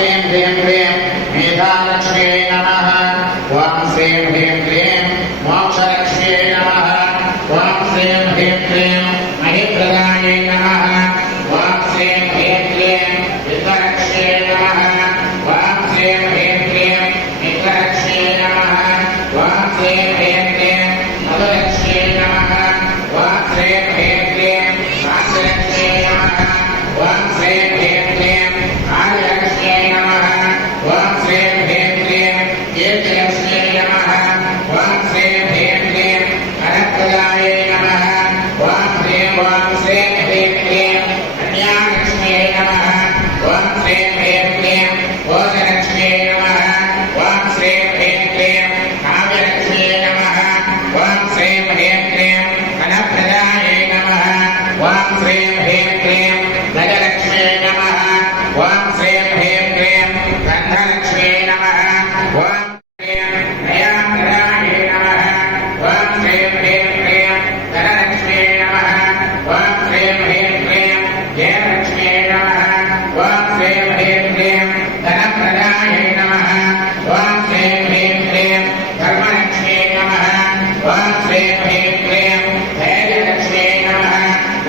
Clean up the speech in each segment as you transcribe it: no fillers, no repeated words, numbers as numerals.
श्रीं ह्रीं क्लीं मेधालक्ष्म्यै नमः। ॐ श्रीं ह्रीं क्लीं मोक्षलक्ष्म्यै नमः। ॐ श्रीं ह्रीं क्लीं महिप्रदायै नमः। ॐ श्रीं ह्रीं क्लीं वित्तलक्ष्म्यै नमः। ॐ श्रीं ह्रीं क्लीं मित्रलक्ष्म्यै नमः। ॐ श्रीं ह्रीं क्लीं मधुलक्ष्म्यै नमः। ॐ श्रीं ह्रीं क्लीं शान्तिलक्ष्म्यै नमः। ॐ श्रीं ह्रीं क्लीं आदिलक्ष्म्यै नमः। ॐ श्रीं ह्रीं क्लीं कीर्तिलक्ष्म्यै नमः। ॐ श्रीं ह्रीं क्लीं वरप्रदायै नमः। ॐ श्रीं ह्रीं क्लीं कन्यालक्ष्म्यै नमः। ॐ श्रीं ह्रीं क्लीं भोजलक्ष्म्यै नमः। ॐ श्रीं ह्रीं क्लीं काव्यलक्ष्म्यै नमः। ॐ श्रीं ह्रीं क्लीं फलप्रदायै नमः। ॐ श्रीं ह्रीं क्लीं गजलक्ष्म्यै नमः। ॐ श्रीं ह्रीं क्लीं गन्धलक्ष्म्यै नमः। ॐ श्रीं दयाप्रदायै नमः। ॐ श्रीं ह्रीं क्लीं धनलक्ष्म्यै नमः। ॐ श्रीं ह्रीं क्लीं जयलक्ष्म्यै नमः। ॐ श्रीं ह्रीं क्लीं धनप्रदायै नमः। ॐ श्रीं ह्रीं क्लीं धर्मलक्ष्म्यै नमः। ॐ श्रीं ह्रीं क्लीं धैर्यलक्ष्म्यै नमः।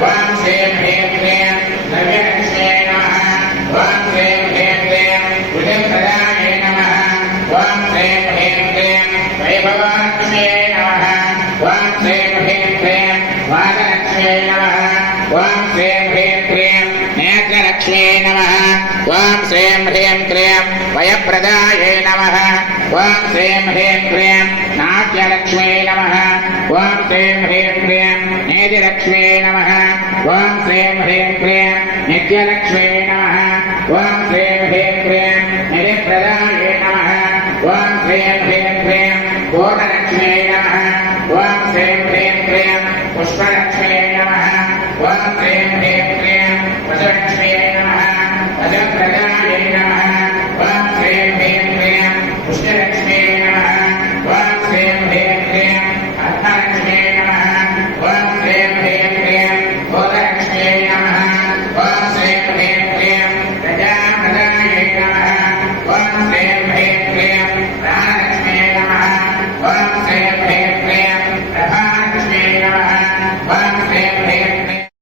ॐ श्रीं ह्रीं क्लीं द्रव्यलक्ष्म्यै नमः। ॐ श्रीं ह्रीं क्लीं बुद्धिप्रदायै नमः। ॐ श्रीं ह्रीं क्लीं वैभवलक्ष्म्यै नमः। ॐ श्रीं ह्रीं क्लीं वादलक्ष्म्यै नमः। ॐ श्रीं ह्रीं क्लीं नेत्रलक्ष्म्यै नमः। ॐ श्रीं ह्रीं क्लीं वयप्रदायै नमः। ॐ श्रीं ह्रीं क्लीं नाट्यलक्ष्म्यै नमः। ॐ श्रीं ह्रीं क्लीं नेदिलक्ष्म्यै नमः। ॐ श्रीं ह्रीं क्लीं नित्यलक्ष्म्यै नमः। ॐ श्रीं ह्रीं क्लीं निधिप्रदायै नमः। ॐ श्रीं ह्रीं क्लीं बोधलक्ष्म्यै नमः। ॐ श्रीं ह्रीं क्लीं पुष्पलक्ष्म्यै नमः। ॐ श्रीं ह्रीं क्लीं वसुलक्ष्म्यै नमः। वसुप्रदायै नमः। ॐ श्रीं ह्रीं क्लीं पुष्पलक्ष्म्यै नमः। ॐ श्रीं ह्रीं क्लीं अर्थलक्ष्म्यै नमः। ॐ श्रीं ह्रीं क्लीं बोधलक्ष्म्यै नमः। ॐ श्रीं ह्रीं क्लीं गजाप्रदायै नमः। ॐ श्रीं ह्रीं क्लीं